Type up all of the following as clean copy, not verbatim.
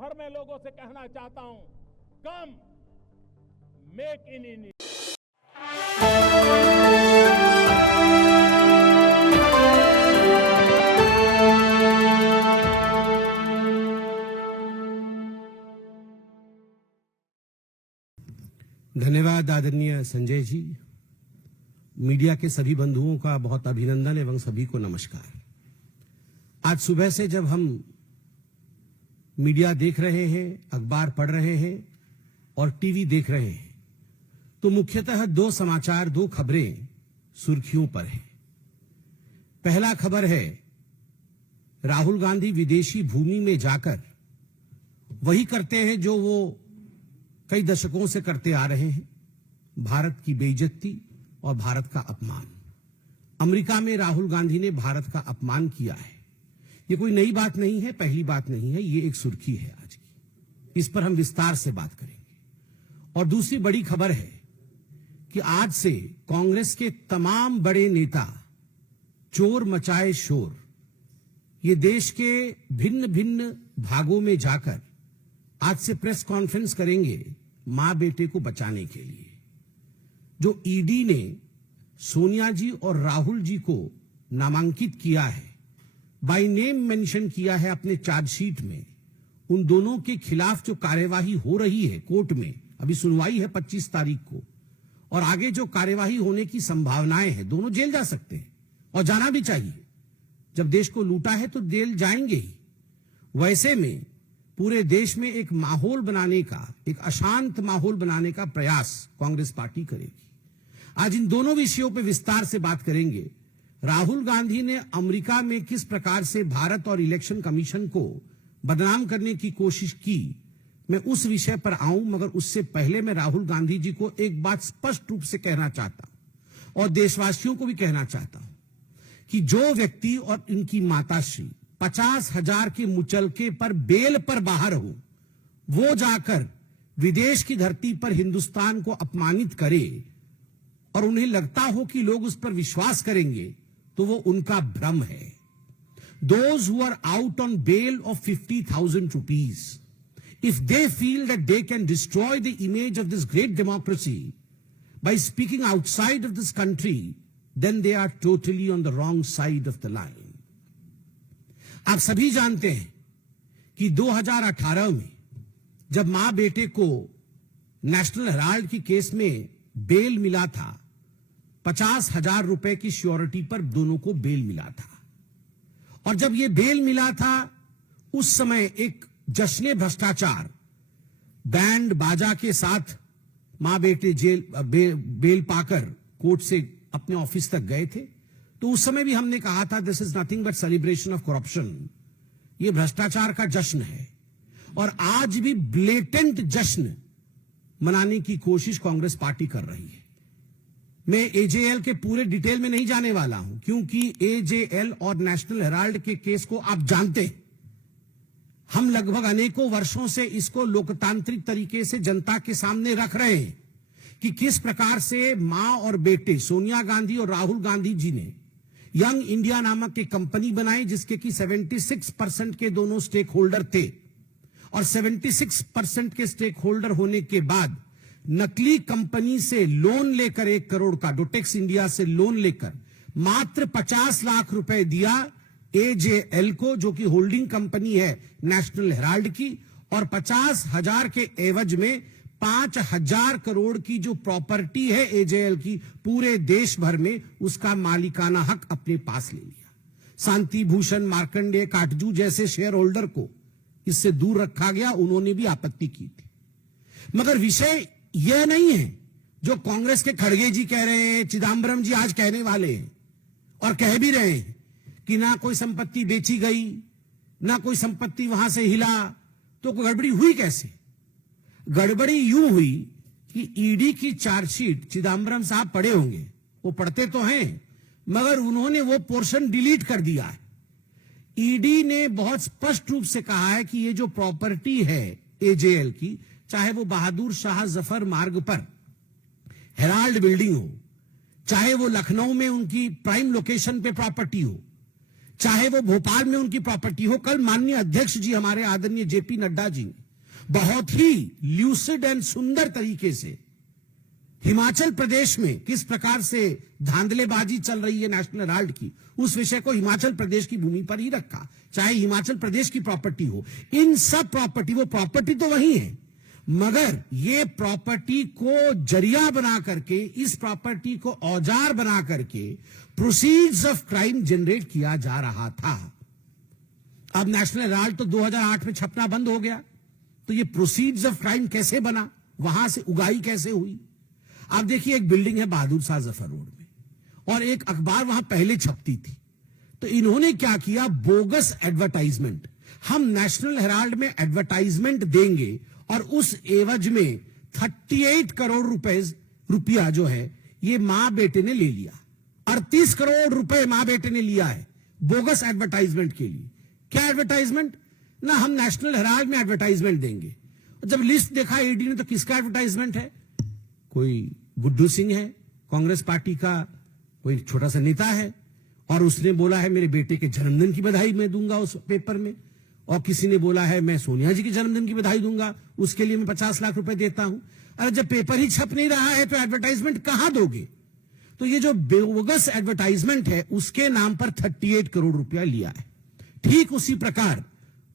भर में लोगों से कहना चाहता हूं, कम मेक इन इंडिया। धन्यवाद आदरणीय संजय जी। मीडिया के सभी बंधुओं का बहुत अभिनंदन एवं सभी को नमस्कार। आज सुबह से जब हम मीडिया देख रहे हैं, अखबार पढ़ रहे हैं और टीवी देख रहे हैं, तो मुख्यतः दो समाचार, दो खबरें सुर्खियों पर हैं। पहला खबर है, राहुल गांधी विदेशी भूमि में जाकर वही करते हैं जो वो कई दशकों से करते आ रहे हैं, भारत की बेइज्जती और भारत का अपमान। अमेरिका में राहुल गांधी ने भारत का अपमान किया है। ये कोई नई बात नहीं है, पहली बात नहीं है, ये एक सुर्खी है आज की। इस पर हम विस्तार से बात करेंगे। और दूसरी बड़ी खबर है कि आज से कांग्रेस के तमाम बड़े नेता चोर मचाए शोर, ये देश के भिन्न भिन्न भागों में जाकर आज से प्रेस कॉन्फ्रेंस करेंगे मां बेटे को बचाने के लिए। जो ईडी ने सोनिया जी और राहुल जी को नामांकित किया है, बाय नेम मेंशन किया है अपने चार्जशीट में, उन दोनों के खिलाफ जो कार्यवाही हो रही है कोर्ट में, अभी सुनवाई है 25 तारीख को, और आगे जो कार्यवाही होने की संभावनाएं हैं, दोनों जेल जा सकते हैं और जाना भी चाहिए। जब देश को लूटा है तो जेल जाएंगे ही। वैसे में पूरे देश में एक माहौल बनाने का, एक अशांत माहौल बनाने का प्रयास कांग्रेस पार्टी करेगी। आज इन दोनों विषयों पर विस्तार से बात करेंगे। राहुल गांधी ने अमेरिका में किस प्रकार से भारत और इलेक्शन कमीशन को बदनाम करने की कोशिश की, मैं उस विषय पर आऊं, मगर उससे पहले मैं राहुल गांधी जी को एक बात स्पष्ट रूप से कहना चाहता हूं और देशवासियों को भी कहना चाहता हूं कि जो व्यक्ति और इनकी माताश्री 50,000 के मुचलके पर बेल पर बाहर हो, वो जाकर विदेश की धरती पर हिंदुस्तान को अपमानित करे और उन्हें लगता हो कि लोग उस पर विश्वास करेंगे, तो वो उनका भ्रम है। Those who are out on bail of 50,000 rupees, if they feel that they can destroy the image of this great democracy by speaking outside of this country, then they are totally on the wrong side of the line. आप सभी जानते हैं कि 2018 में जब मां बेटे को नेशनल हेराल्ड की केस में बेल मिला था, 50,000 रुपए की श्योरिटी पर दोनों को बेल मिला था। और जब यह बेल मिला था, उस समय एक जश्न भ्रष्टाचार बैंड बाजा के साथ मां बेटे बेल पाकर कोर्ट से अपने ऑफिस तक गए थे। तो उस समय भी हमने कहा था, this is nothing but celebration of corruption, ये भ्रष्टाचार का जश्न है। और आज भी ब्लेटेंट जश्न मनाने की कोशिश कांग्रेस पार्टी कर रही है। मैं एजेएल के पूरे डिटेल में नहीं जाने वाला हूं, क्योंकि एजेएल और नेशनल हेराल्ड के केस को आप जानते हैं। हम लगभग अनेकों वर्षों से इसको लोकतांत्रिक तरीके से जनता के सामने रख रहे हैं कि किस प्रकार से मां और बेटे सोनिया गांधी और राहुल गांधी जी ने यंग इंडिया नामक एक कंपनी बनाई, जिसके कि 76% के दोनों स्टेक होल्डर थे। और 76% के स्टेक होल्डर होने के बाद नकली कंपनी से लोन लेकर 1 करोड़ का, डोटेक्स इंडिया से लोन लेकर मात्र 50 लाख रुपए दिया एजेएल को, जो कि होल्डिंग कंपनी है नेशनल हेराल्ड की, और 50,000 के एवज में 5,000 करोड़ की जो प्रॉपर्टी है एजेएल की, पूरे देश भर में उसका मालिकाना हक अपने पास ले लिया। शांति भूषण, मार्कंडेय, काटजू जैसे शेयर होल्डर को इससे दूर रखा गया, उन्होंने भी आपत्ति की थी। मगर विषय यह नहीं है जो कांग्रेस के खड़गे जी कह रहे हैं, चिदंबरम जी आज कहने वाले हैं और कह भी रहे हैं कि ना कोई संपत्ति बेची गई, ना कोई संपत्ति वहां से हिला। तो गड़बड़ी हुई कैसे? गड़बड़ी यूं हुई कि ईडी की चार्जशीट चिदंबरम साहब पढ़े होंगे, वो पढ़ते तो हैं, मगर उन्होंने वो पोर्शन डिलीट कर दिया है। ईडी ने बहुत स्पष्ट रूप से कहा है कि ये जो प्रॉपर्टी है एजेएल की, चाहे वो बहादुर शाह जफर मार्ग पर हेराल्ड बिल्डिंग हो, चाहे वो लखनऊ में उनकी प्राइम लोकेशन पे प्रॉपर्टी हो, चाहे वो भोपाल में उनकी प्रॉपर्टी हो। कल माननीय अध्यक्ष जी हमारे आदरणीय जेपी नड्डा जी ने बहुत ही ल्यूसिड एंड सुंदर तरीके से हिमाचल प्रदेश में किस प्रकार से धांधलेबाजी चल रही है नेशनल हेराल्ड की, उस विषय को हिमाचल प्रदेश की भूमि पर ही रखा, चाहे हिमाचल प्रदेश की प्रॉपर्टी हो। इन सब प्रॉपर्टी, वो प्रॉपर्टी तो वही है, मगर ये प्रॉपर्टी को जरिया बना करके, इस प्रॉपर्टी को औजार बना करके प्रोसीड्स ऑफ क्राइम जनरेट किया जा रहा था। अब नेशनल हेराल्ड तो 2008 में छपना बंद हो गया, तो ये प्रोसीड्स ऑफ क्राइम कैसे बना, वहां से उगाई कैसे हुई। आप देखिए, एक बिल्डिंग है बहादुर शाह जफर रोड में, और एक अखबार वहां पहले छपती थी। तो इन्होंने क्या किया, बोगस एडवर्टाइजमेंट, हम नेशनल हेराल्ड में एडवर्टाइजमेंट देंगे और उस एवज में 38 करोड़ रुपया जो है ये मां बेटे ने ले लिया। 38 करोड़ रुपए मां बेटे ने लिया है बोगस एडवर्टाइजमेंट के लिए। क्या एडवर्टाइजमेंट ना, हम नेशनल हेराल्ड में एडवर्टाइजमेंट देंगे। जब लिस्ट देखा ईडी ने तो किसका एडवर्टाइजमेंट है, कोई गुड्डू सिंह है, कांग्रेस पार्टी का कोई छोटा सा नेता है, और उसने बोला है मेरे बेटे के जन्मदिन की बधाई मैं दूंगा उस पेपर में, और किसी ने बोला है मैं सोनिया जी के जन्मदिन की बधाई दूंगा, उसके लिए मैं 50 लाख रुपए देता हूं। अरे जब पेपर ही छप नहीं रहा है तो एडवर्टाइजमेंट कहां दोगे। तो ये जो बोगस एडवर्टाइजमेंट है उसके नाम पर 38 करोड़ रुपया लिया है। ठीक उसी प्रकार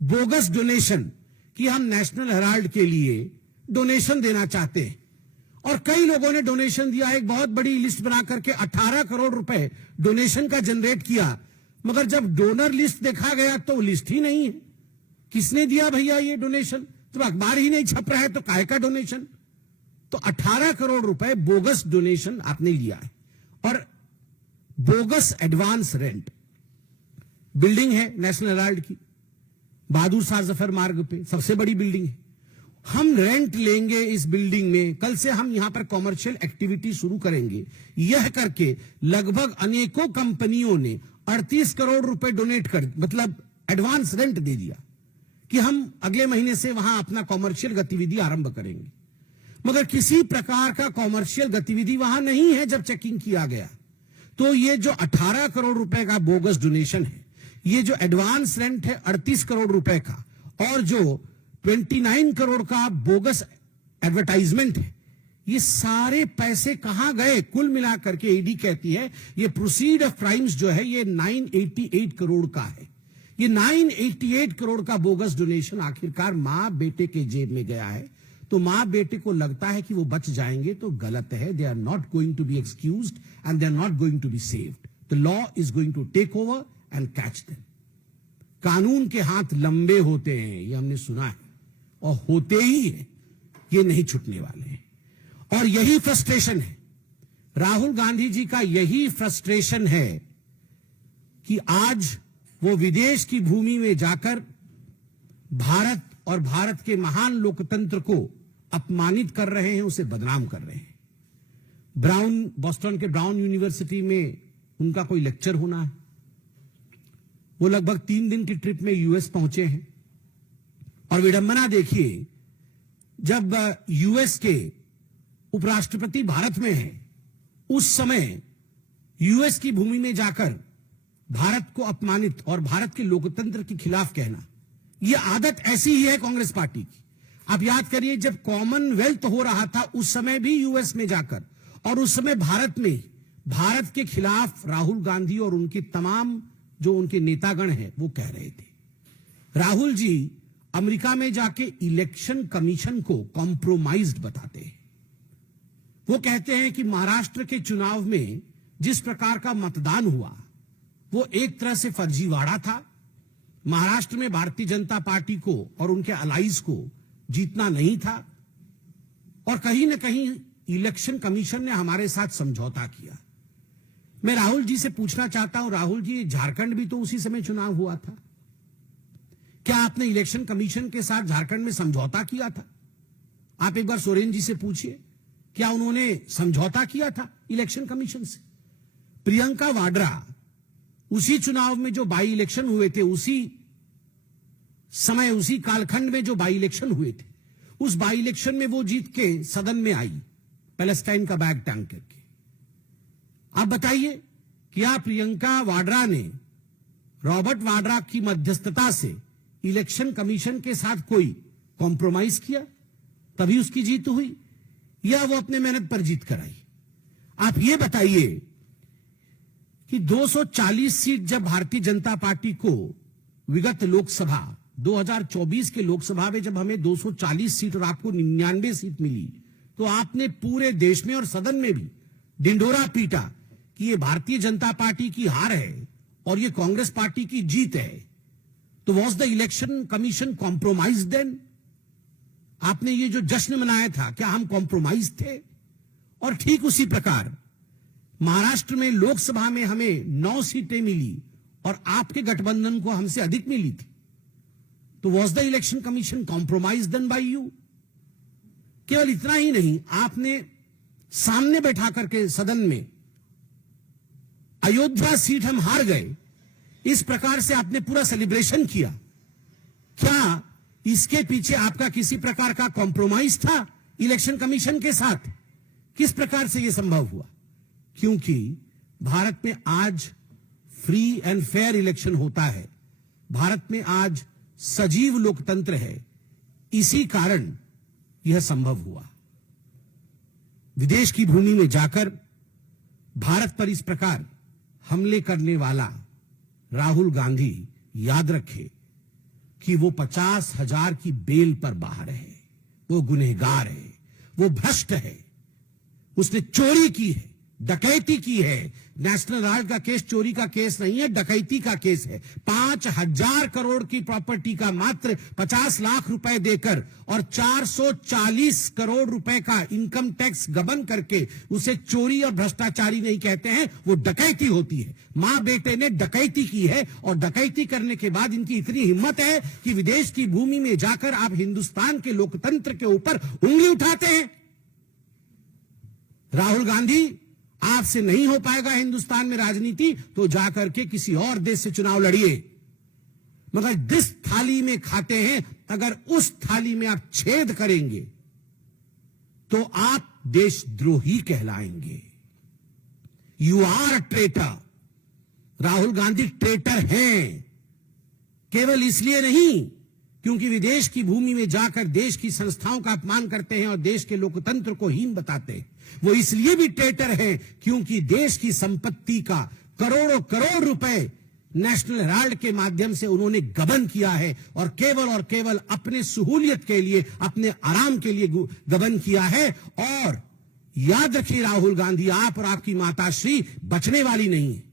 बोगस डोनेशन कि हम नेशनल हेराल्ड के लिए डोनेशन देना चाहते हैं, और कई लोगों ने डोनेशन दिया। एक बहुत बड़ी लिस्ट बना करके 18 करोड़ रुपए डोनेशन का जनरेट किया, मगर जब डोनर लिस्ट देखा गया तो लिस्ट ही नहीं है। किसने दिया भैया ये डोनेशन, तो अखबार ही नहीं छप रहा है तो काहे का डोनेशन। तो 18 करोड़ रुपए बोगस डोनेशन आपने लिया है। और बोगस एडवांस रेंट, बिल्डिंग है नेशनल हेराल्ड की बहादुर शाह जफर मार्ग पे, सबसे बड़ी बिल्डिंग है। हम रेंट लेंगे इस बिल्डिंग में, कल से हम यहां पर कॉमर्शियल एक्टिविटी शुरू करेंगे, यह करके लगभग अनेकों कंपनियों ने 38 करोड़ रुपए डोनेट कर, मतलब एडवांस रेंट दे दिया कि हम अगले महीने से वहां अपना कॉमर्शियल गतिविधि आरंभ करेंगे। मगर किसी प्रकार का कॉमर्शियल गतिविधि वहां नहीं है। जब चेकिंग किया गया तो ये जो 18 करोड़ रुपए का बोगस डोनेशन है, ये जो एडवांस रेंट है 38 करोड़ रुपए का, और जो 29 करोड़ का बोगस एडवर्टाइजमेंट है, ये सारे पैसे कहां गए। कुल मिलाकर के ईडी कहती है ये प्रोसीड ऑफ क्राइम्स जो है ये 988 करोड़ का है। ये 988 करोड़ का बोगस डोनेशन आखिरकार मां बेटे के जेब में गया है। तो मां बेटे को लगता है कि वो बच जाएंगे, तो गलत है। They are not going to be excused and they are not going to be saved. The law is going to take over and catch them. कानून के हाथ लंबे होते हैं, ये हमने सुना है, और होते ही है, ये नहीं छूटने वाले हैं। और यही फ्रस्ट्रेशन है, राहुल गांधी जी का यही फ्रस्ट्रेशन है कि आज वो विदेश की भूमि में जाकर भारत और भारत के महान लोकतंत्र को अपमानित कर रहे हैं, उसे बदनाम कर रहे हैं। बॉस्टन के ब्राउन यूनिवर्सिटी में उनका कोई लेक्चर होना है, वो लगभग 3 दिन की ट्रिप में यूएस पहुंचे हैं। और विडंबना देखिए, जब यूएस के उपराष्ट्रपति भारत में हैं, उस समय यूएस की भूमि में जाकर भारत को अपमानित और भारत के लोकतंत्र के खिलाफ कहना, यह आदत ऐसी ही है कांग्रेस पार्टी की। आप याद करिए, जब कॉमनवेल्थ हो रहा था उस समय भी यूएस में जाकर, और उस समय भारत में भारत के खिलाफ राहुल गांधी और उनके तमाम जो उनके नेतागण हैं वो कह रहे थे। राहुल जी अमेरिका में जाके इलेक्शन कमीशन को कॉम्प्रोमाइज्ड बताते हैं। वो कहते हैं कि महाराष्ट्र के चुनाव में जिस प्रकार का मतदान हुआ वो एक तरह से फर्जीवाड़ा था। महाराष्ट्र में भारतीय जनता पार्टी को और उनके अलाइज को जीतना नहीं था, और कहीं ना कहीं इलेक्शन कमीशन ने हमारे साथ समझौता किया। मैं राहुल जी से पूछना चाहता हूं, राहुल जी, झारखंड भी तो उसी समय चुनाव हुआ था, क्या आपने इलेक्शन कमीशन के साथ झारखंड में समझौता किया था? आप एक बार सोरेन जी से पूछिए, क्या उन्होंने समझौता किया था इलेक्शन कमीशन से? प्रियंका वाड्रा उसी चुनाव में जो बाई इलेक्शन हुए थे, उसी समय उसी कालखंड में जो बाई इलेक्शन हुए थे, उस बाई इलेक्शन में वो जीत के सदन में आई पैलेस्टाइन का बैग टांग करके। आप बताइए, क्या प्रियंका वाड्रा ने रॉबर्ट वाड्रा की मध्यस्थता से इलेक्शन कमीशन के साथ कोई कॉम्प्रोमाइज किया, तभी उसकी जीत हुई, या वो अपने मेहनत पर जीत कराई? आप ये बताइए कि 240 सीट जब भारतीय जनता पार्टी को विगत लोकसभा 2024 के लोकसभा में जब हमें 240 सीट और आपको 99 सीट मिली, तो आपने पूरे देश में और सदन में भी ढिंढोरा पीटा कि ये भारतीय जनता पार्टी की हार है और ये कांग्रेस पार्टी की जीत है। तो was the election commission compromise then? आपने ये जो जश्न मनाया था, क्या हम कॉम्प्रोमाइज थे? और ठीक उसी प्रकार महाराष्ट्र में लोकसभा में हमें 9 सीटें मिली और आपके गठबंधन को हमसे अधिक मिली थी। तो was the election commission compromise then by you? केवल इतना ही नहीं, आपने सामने बैठा करके सदन में अयोध्या सीट हम हार गए, इस प्रकार से आपने पूरा सेलिब्रेशन किया। क्या इसके पीछे आपका किसी प्रकार का कॉम्प्रोमाइज था इलेक्शन कमीशन के साथ? किस प्रकार से यह संभव हुआ? क्योंकि भारत में आज फ्री एंड फेयर इलेक्शन होता है, भारत में आज सजीव लोकतंत्र है, इसी कारण यह संभव हुआ। विदेश की भूमि में जाकर भारत पर इस प्रकार हमले करने वाला राहुल गांधी याद रखे कि वो 50,000 की बेल पर बाहर है, वो गुनहगार है, वो भ्रष्ट है, उसने चोरी की है, डकैती की है। नेशनल हेराल्ड का केस चोरी का केस नहीं है, डकैती का केस है। 5,000 करोड़ की प्रॉपर्टी का मात्र 50 लाख रुपए देकर और 440 करोड़ रुपए का इनकम टैक्स गबन करके उसे चोरी और भ्रष्टाचारी नहीं कहते हैं, वो डकैती होती है। मां बेटे ने डकैती की है और डकैती करने के बाद इनकी इतनी हिम्मत है कि विदेश की भूमि में जाकर आप हिंदुस्तान के लोकतंत्र के ऊपर उंगली उठाते हैं। राहुल गांधी, आपसे नहीं हो पाएगा हिंदुस्तान में राजनीति, तो जाकर के किसी और देश से चुनाव लड़िए, मगर जिस थाली में खाते हैं अगर उस थाली में आप छेद करेंगे तो आप देशद्रोही कहलाएंगे। You are traitor. Rahul Gandhi traitor हैं, केवल इसलिए नहीं क्योंकि विदेश की भूमि में जाकर देश की संस्थाओं का अपमान करते हैं और देश के लोकतंत्र को हीन बताते हैं, वो इसलिए भी ट्रेटर हैं क्योंकि देश की संपत्ति का करोड़ों करोड़ रुपए नेशनल हेराल्ड के माध्यम से उन्होंने गबन किया है और केवल अपने सहूलियत के लिए, अपने आराम के लिए गबन किया है। और याद रखिए राहुल गांधी, आप और आपकी माताश्री बचने वाली नहीं है।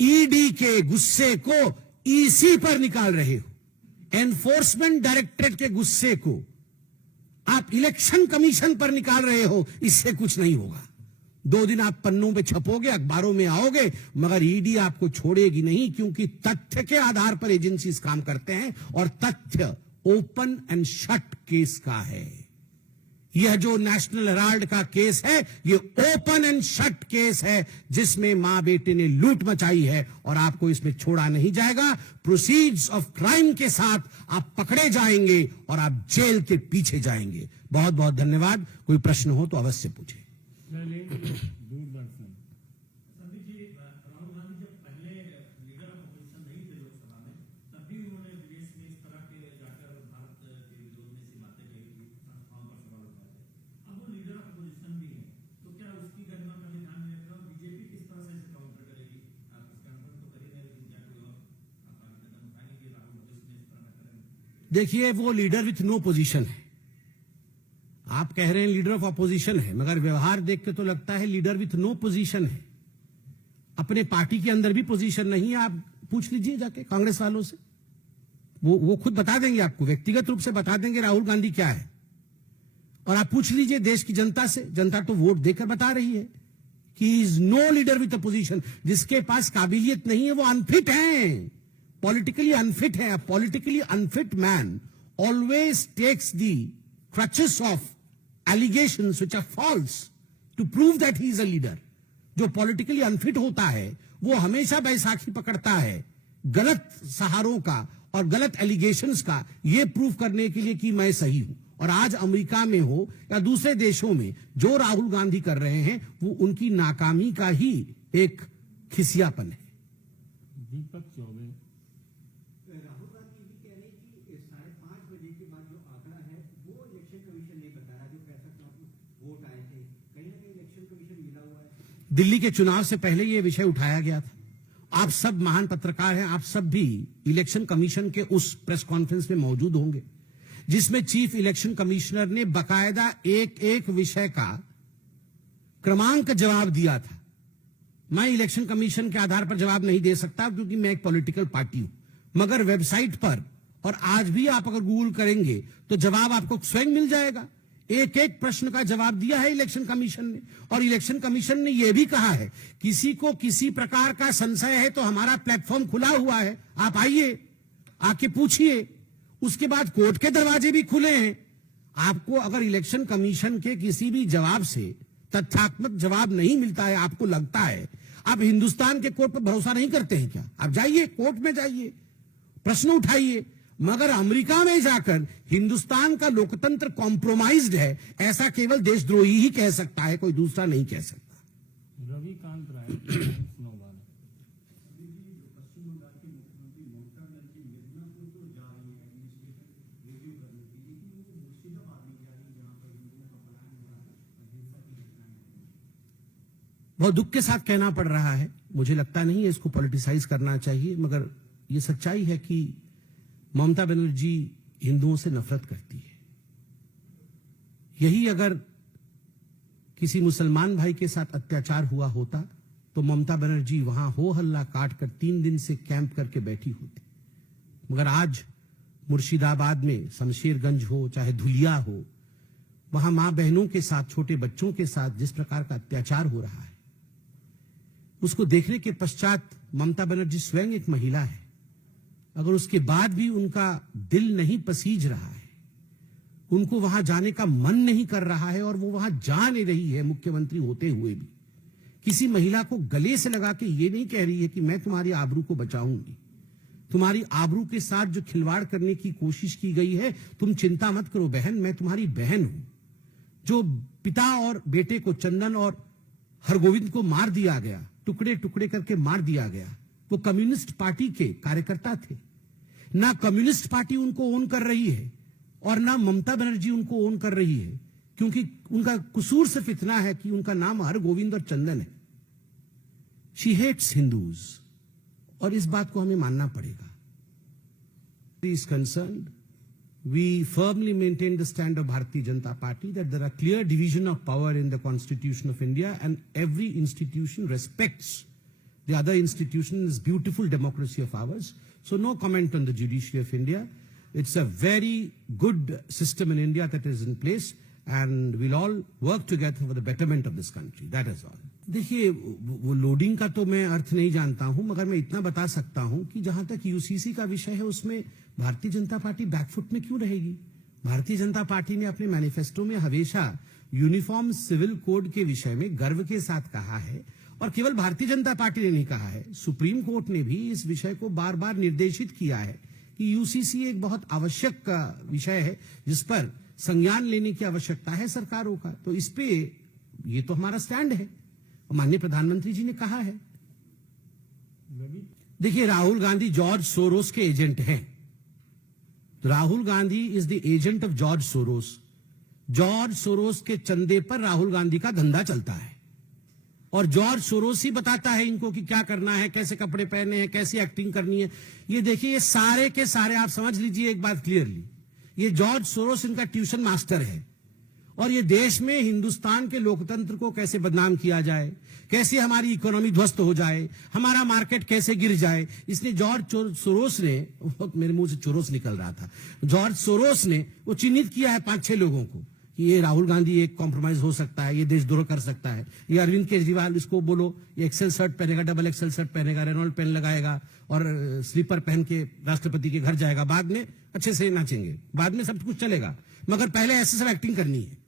ईडी के गुस्से को ईसी पर निकाल रहे हो, एनफोर्समेंट डायरेक्टरेट के गुस्से को आप इलेक्शन कमीशन पर निकाल रहे हो। इससे कुछ नहीं होगा। 2 दिन आप पन्नों पे छपोगे, अखबारों में आओगे, मगर ईडी आपको छोड़ेगी नहीं, क्योंकि तथ्य के आधार पर एजेंसीज काम करते हैं और तथ्य ओपन एंड शट केस का है। यह जो नेशनल हेराल्ड का केस है, ये ओपन एंड शट केस है जिसमें मां बेटे ने लूट मचाई है और आपको इसमें छोड़ा नहीं जाएगा। प्रोसीड्स ऑफ क्राइम के साथ आप पकड़े जाएंगे और आप जेल के पीछे जाएंगे। बहुत बहुत धन्यवाद। कोई प्रश्न हो तो अवश्य पूछे। देखिए, वो लीडर विथ नो पोजीशन है। आप कह रहे हैं लीडर ऑफ अपोजिशन है, मगर व्यवहार देख के तो लगता है लीडर विथ नो पोजीशन है। अपने पार्टी के अंदर भी पोजीशन नहीं है। आप पूछ लीजिए जाके कांग्रेस वालों से, वो खुद बता देंगे आपको, व्यक्तिगत रूप से बता देंगे राहुल गांधी क्या है। और आप पूछ लीजिए देश की जनता से, जनता तो वोट देकर बता रही है कि is no leader with opposition. जिसके पास काबिलियत नहीं है वो अनफिट है, पॉलिटिकली अनफिट है। Politically unfit man always takes the crutches of allegations which are false to prove that he is a leader. जो पॉलिटिकली अनफिट होता है वो हमेशा बैसाखी पकड़ता है गलत सहारों का और गलत एलिगेशंस का, ये प्रूव करने के लिए कि मैं सही हूं। और आज अमेरिका में हो या दूसरे देशों में जो राहुल गांधी कर रहे हैं वो उनकी नाकामी का ही एक खिसियापन है। दीपक चौबे। राहुल गांधी भी कह रहे हैं कि 5:30 बजे के बाद जो आंकड़ा है वो इलेक्शन कमीशन नहीं बता रहा, जो 65 वोट आए थे, कहीं ना कहीं इलेक्शन कमीशन मिला हुआ है। दिल्ली के चुनाव से पहले ये विषय उठाया गया था। आप सब महान पत्रकार हैं, आप सब भी इलेक्शन कमीशन के उस प्रेस कॉन्फ्रेंस में मौजूद होंगे जिसमें चीफ इलेक्शन कमिश्नर ने बकायदा एक एक विषय का क्रमांक जवाब दिया था। मैं इलेक्शन कमीशन के आधार पर जवाब नहीं दे सकता क्योंकि मैं एक पॉलिटिकल पार्टी हूं, मगर वेबसाइट पर और आज भी आप अगर गूगल करेंगे तो जवाब आपको स्वयं मिल जाएगा। एक एक प्रश्न का जवाब दिया है इलेक्शन कमीशन ने। और इलेक्शन कमीशन ने यह भी कहा है किसी को किसी प्रकार का संशय है तो हमारा प्लेटफॉर्म खुला हुआ है, आप आइए, आके पूछिए। उसके बाद कोर्ट के दरवाजे भी खुले हैं। आपको अगर इलेक्शन कमीशन के किसी भी जवाब से तथ्यात्मक जवाब नहीं मिलता है, आपको लगता है, आप हिंदुस्तान के कोर्ट पर भरोसा नहीं करते हैं क्या? आप जाइए, कोर्ट में जाइए, प्रश्न उठाइए। मगर अमेरिका में जाकर हिंदुस्तान का लोकतंत्र कॉम्प्रोमाइज्ड है, ऐसा केवल देशद्रोही ही कह सकता है, कोई दूसरा नहीं कह सकता। रविकांत राय। बहुत दुख के साथ कहना पड़ रहा है, मुझे लगता नहीं है इसको पॉलिटिसाइज करना चाहिए, मगर यह सच्चाई है कि ममता बनर्जी हिंदुओं से नफरत करती है। यही अगर किसी मुसलमान भाई के साथ अत्याचार हुआ होता तो ममता बनर्जी वहां हो हल्ला काट कर 3 दिन से कैंप करके बैठी होती। मगर आज मुर्शिदाबाद में शमशेरगंज हो चाहे धुलिया हो, वहां मां बहनों के साथ, छोटे बच्चों के साथ जिस प्रकार का अत्याचार हो रहा है, उसको देखने के पश्चात ममता बनर्जी स्वयं एक महिला है, अगर उसके बाद भी उनका दिल नहीं पसीज रहा है, उनको वहां जाने का मन नहीं कर रहा है और वो वहां जा नहीं रही है मुख्यमंत्री होते हुए भी, किसी महिला को गले से लगा के ये नहीं कह रही है कि मैं तुम्हारी आबरू को बचाऊंगी, तुम्हारी आबरू के साथ जो खिलवाड़ करने की कोशिश की गई है, तुम चिंता मत करो बहन, मैं तुम्हारी बहन हूं। जो पिता और बेटे को, चंदन और हरगोविंद को मार दिया गया, टुकड़े टुकड़े करके मार दिया गया, वो कम्युनिस्ट पार्टी के कार्यकर्ता थे। ना कम्युनिस्ट पार्टी उनको ओन कर रही है और ना ममता बनर्जी उनको ओन कर रही है, क्योंकि उनका कसूर सिर्फ इतना है कि उनका नाम हरगोविंद और चंदन है। शी हेट्स हिंदूज और इस बात को हमें मानना पड़ेगा। Is concerned, we firmly maintain the stand of Bharatiya Janata Party that there are clear division of power in the Constitution of India and every institution respects the other institution in this beautiful democracy of ours. So no comment on the judiciary of India. It's a very good system in India that is in place and we'll all work together for the betterment of this country. That is all. देखिए, वो loading का तो मैं अर्थ नहीं जानता हूं, मगर मैं इतना बता सकता हूं कि जहां तक यूसीसी का विषय है उसमें भारतीय जनता पार्टी बैकफुट में क्यों रहेगी? भारतीय जनता पार्टी ने अपने मैनिफेस्टो में हमेशा यूनिफॉर्म सिविल कोड के विषय में गर्व के साथ कहा है और केवल भारतीय जनता पार्टी ने नहीं कहा है, सुप्रीम कोर्ट ने भी इस विषय को बार बार निर्देशित किया है कि यूसीसी एक बहुत आवश्यक विषय है जिस पर संज्ञान लेने की आवश्यकता है सरकारों का। तो इस पे ये तो हमारा स्टैंड है, माननीय प्रधानमंत्री जी ने कहा है। देखिए, राहुल गांधी जॉर्ज सोरोस के एजेंट हैं। Rahul Gandhi is the agent of George Soros. George Soros के चंदे पर राहुल गांधी का धंधा चलता है और जॉर्ज सोरोस ही बताता है इनको कि क्या करना है, कैसे कपड़े पहने हैं, कैसी एक्टिंग करनी है। ये देखिए, ये सारे के सारे आप समझ लीजिए एक बात क्लियरली, ये जॉर्ज सोरोस इनका ट्यूशन मास्टर है और ये देश में हिंदुस्तान के लोकतंत्र को कैसे बदनाम किया जाए, कैसे हमारी इकोनॉमी ध्वस्त हो जाए, हमारा मार्केट कैसे गिर जाए, इसलिए जॉर्ज सोरोस ने, मेरे मुंह से चोरोस निकल रहा था, जॉर्ज सोरोस ने वो चिन्हित किया है 5-6 लोगों को कि ये राहुल गांधी एक कॉम्प्रोमाइज हो सकता है, ये देशद्रोह कर सकता है। ये अरविंद केजरीवाल, इसको बोलो ये एक्सेल शर्ट पहनेगा, डबल एक्सेल शर्ट पहनेगा, रेनॉल्ड पेन लगाएगा और स्लीपर पहन के राष्ट्रपति के घर जाएगा, बाद में अच्छे से नाचेंगे, बाद में सब कुछ चलेगा, मगर पहले ऐसे सब एक्टिंग करनी है।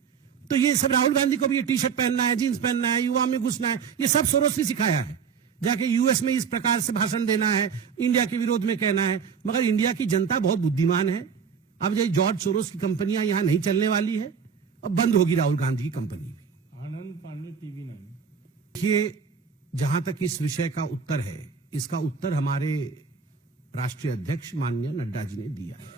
तो ये सब राहुल गांधी को भी ये टी शर्ट पहनना है, जींस पहनना है, युवा में घुसना है, ये सब सोरोस ने सिखाया है। जाके यूएस में इस प्रकार से भाषण देना है, इंडिया के विरोध में कहना है, मगर इंडिया की जनता बहुत बुद्धिमान है। अब ये जॉर्ज सोरोस की कंपनियां यहां नहीं चलने वाली है, अब बंद होगी राहुल गांधी की कंपनी भी। आनंद पांडे, TV9। देखिए, जहां तक इस विषय का उत्तर है, इसका उत्तर हमारे राष्ट्रीय अध्यक्ष माननीय नड्डा जी ने दिया है।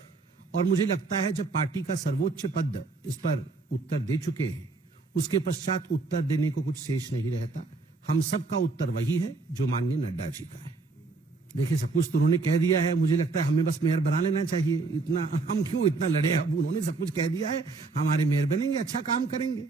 और मुझे लगता है जब पार्टी का सर्वोच्च पद इस पर उत्तर दे चुके हैं, उसके पश्चात उत्तर देने को कुछ शेष नहीं रहता। हम सबका उत्तर वही है जो माननीय नड्डा जी का है। देखिए, सब कुछ तो उन्होंने कह दिया है, मुझे लगता है हमें बस मेयर बना लेना चाहिए। इतना हम क्यों इतना लड़े, अब उन्होंने सब कुछ कह दिया है, हमारे मेयर बनेंगे, अच्छा काम करेंगे।